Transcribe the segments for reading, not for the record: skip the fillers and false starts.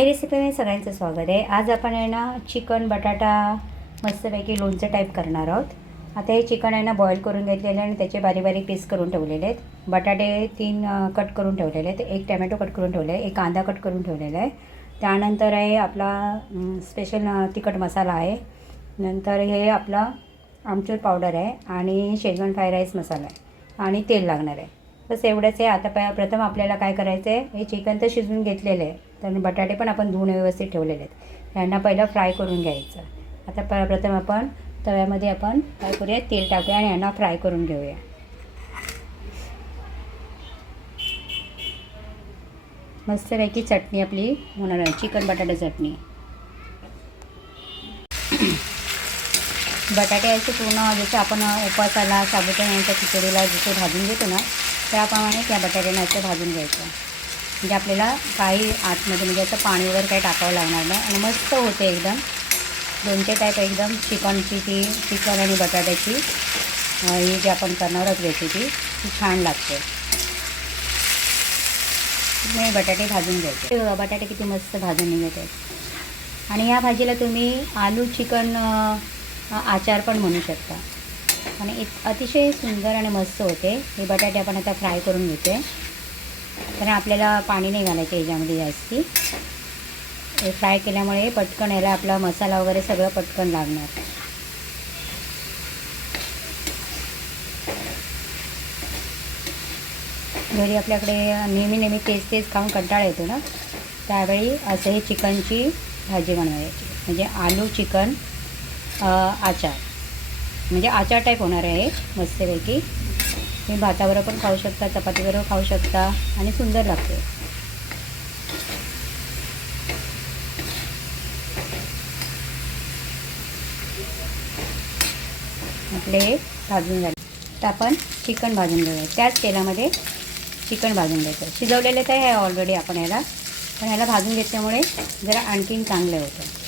आई रेसिपीमध्ये सगळ्यांचं स्वागत आहे। आज आपण आहे ना चिकन बटाटा मस्तपैकी लोणचं टाईप करणार आहोत। आता हे चिकन आहे ना बॉईल करून घेतलेलं आहे आणि त्याचे बारीक बारीक पीस करून ठेवलेले आहेत। बटाटे 3 कट करून ठेवलेले आहेत, एक टोमॅटो कट करून ठेवले आहे, एक कांदा कट करून ठेवलेला आहे। त्यानंतर आहे आपला स्पेशल तिखट मसाला आहे। नंतर हे आपला आमचूर पावडर आहे आणि शेजवान फ्राय राईस मसाला आहे आणि तेल लागणार आहे। बस एवढंच आहे। आता प्रथम आपल्याला काय करायचं आहे, हे चिकन तर शिजवून घेतलेलं आहे, तर बटाटे पण आपण धुवून व्यवस्थित ठेवलेले आहेत। यांना पहिलं फ्राय करून घ्यायचं। आता प्रथम आपण तव्यामध्ये आपण काय करूया, तेल टाकूया आणि यांना फ्राय करून घेऊया। मस्तपैकी चटणी आपली होणार आहे, चिकन बटाटा चटणी। बटाटे असे पूर्ण जसे आपण उपासाला साबुदाण्याच्या खिचडीला जसे भाजून घेतो ना, त्याप्रमाणे त्या बटाट्यांना असं भाजून घ्यायचं। म्हणजे आपल्याला काही आतमध्ये म्हणजे असं पाणी वगैरे काही टाकावं लागणार नाही आणि मस्त होते एकदम दोनचे टाईप एकदम चिकनची ती चिकन आणि बटाट्याची ही जी आपण करणार आहोत रेसिपी ती छान लागते। मी बटाटे भाजून घ्यायचे। बघा बटाटे किती मस्त भाजून निघत आहेत। आणि या भाजीला तुम्ही आलू चिकन आचार पण म्हणू शकता आणि अतिशय सुंदर आणि मस्त होते। हे बटाटे आपण आता फ्राय करून घेते, कारण आपल्याला पाणी नाही घालायचं याच्यामध्ये जास्ती। हे फ्राय केल्यामुळे पटकन याला आपला मसाला वगैरे सगळं पटकन लागणार। घरी आपल्याकडे नेहमी तेच खाऊन कंटाळा येतो ना, त्यावेळी असं हे चिकनची भाजी बनवायची, म्हणजे आलू चिकन आचार, म्हणजे आचार टाईप होणार आहे मस्तपैकी। तुम्ही भाताबरोबर पण खाऊ शकता, चपातीबरोबर खाऊ शकता आणि सुंदर लागते। आपले भाजून झाले तर आपण चिकन भाजून घेऊया। त्याच तेलामध्ये चिकन भाजून घ्यायचं। शिजवलेलं तर आहे ऑलरेडी आपण याला, पण ह्याला भाजून घेतल्यामुळे जरा आणखीन चांगलं होतं,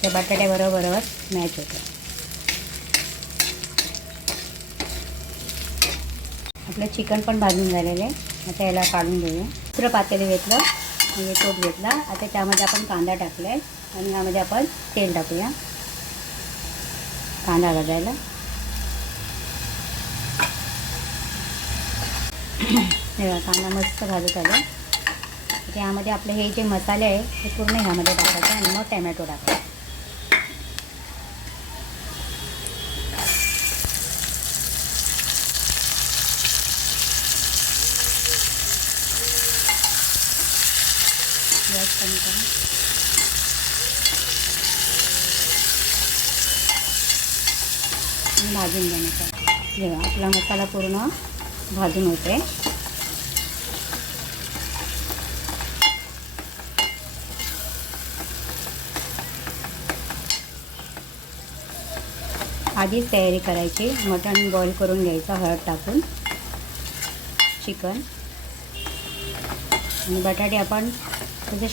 त्या बटाट्याबरोबरच मॅच होतं। आपलं चिकन पण भाजून झालेलं आहे। आता याला काढून घेऊया। दुसरं पातेलं घेतलं म्हणजे टोप घेतला। आता त्यामध्ये आपण कांदा टाकला आहे आणि यामध्ये आपण तेल टाकूया कांदा भाजायला। कांदा मस्त भाजत आला। त्यामध्ये आपले हे जे मसाले आहे ते पूर्ण ह्यामध्ये टाकायचे आणि मग टोमॅटो टाकायचा। गॅस कमी करा। भाजून घेण्याचा जेव्हा आपला मसाला पूर्ण भाजून होते, आधीच तयारी करायची। मटण बॉईल करून घ्यायचं हळद टाकून, चिकन आणि बटाटे आपण जसं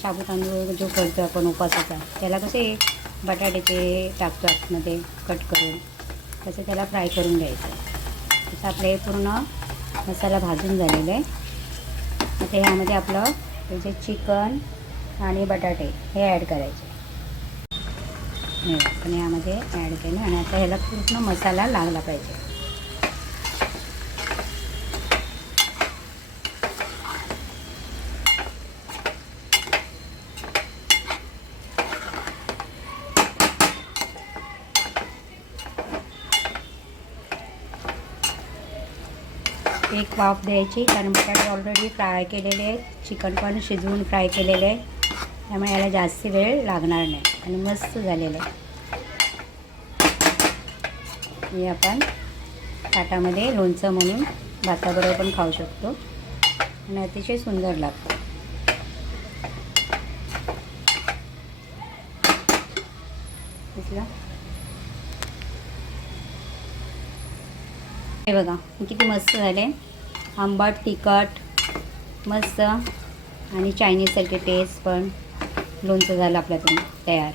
साबू तांदूळ जो करतो आपण उपासाचा, त्याला कसे बटाट्याचे टाकतो आतमध्ये कट करून, तसं त्याला फ्राय करून घ्यायचं। तसं आपले पूर्ण मसाला भाजून झालेला आहे। आता ह्यामध्ये आपलं जे चिकन आणि बटाटे हे ॲड करायचे। हे आपण यामध्ये ॲड केलं आणि आता ह्याला पूर्ण मसाला लागला पाहिजे। एक वाफ द्यायची, कारण बटाटे ऑलरेडी फ्राय केलेले आहेत, चिकन पण शिजवून फ्राय केलेले आहे, त्यामुळे याला जास्त वेळ लागणार नाही आणि मस्त झालेलं आहे। हे आपण ताटामध्ये लोणचं म्हणून भाताबरोबर पण खाऊ शकतो आणि अतिशय सुंदर लागतं। दिसलं? हे बघा किती मस्त झाले, आंबट तिखट मस्त आणि चायनीजसारखे टेस्ट पण लोणचं झालं आपल्याकडून तयार।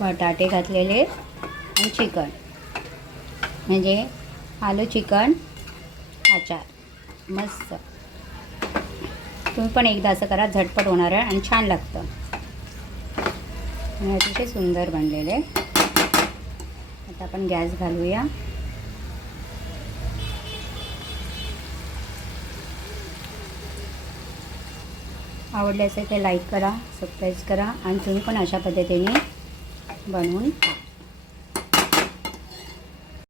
बटाटे घातलेले आणि चिकन म्हणजे आलू चिकन आचार मस्त। तुम्ही पण एकदा असं करा, झटपट होणार आहे आणि छान लागतं आणि अतिशय सुंदर बनलेले आहे. आता आपण गॅस घालूया. आवडले असेल तर लाईक करा, सबस्क्राईब करा आणि तुम्ही पण अशा पद्धतीने बनवून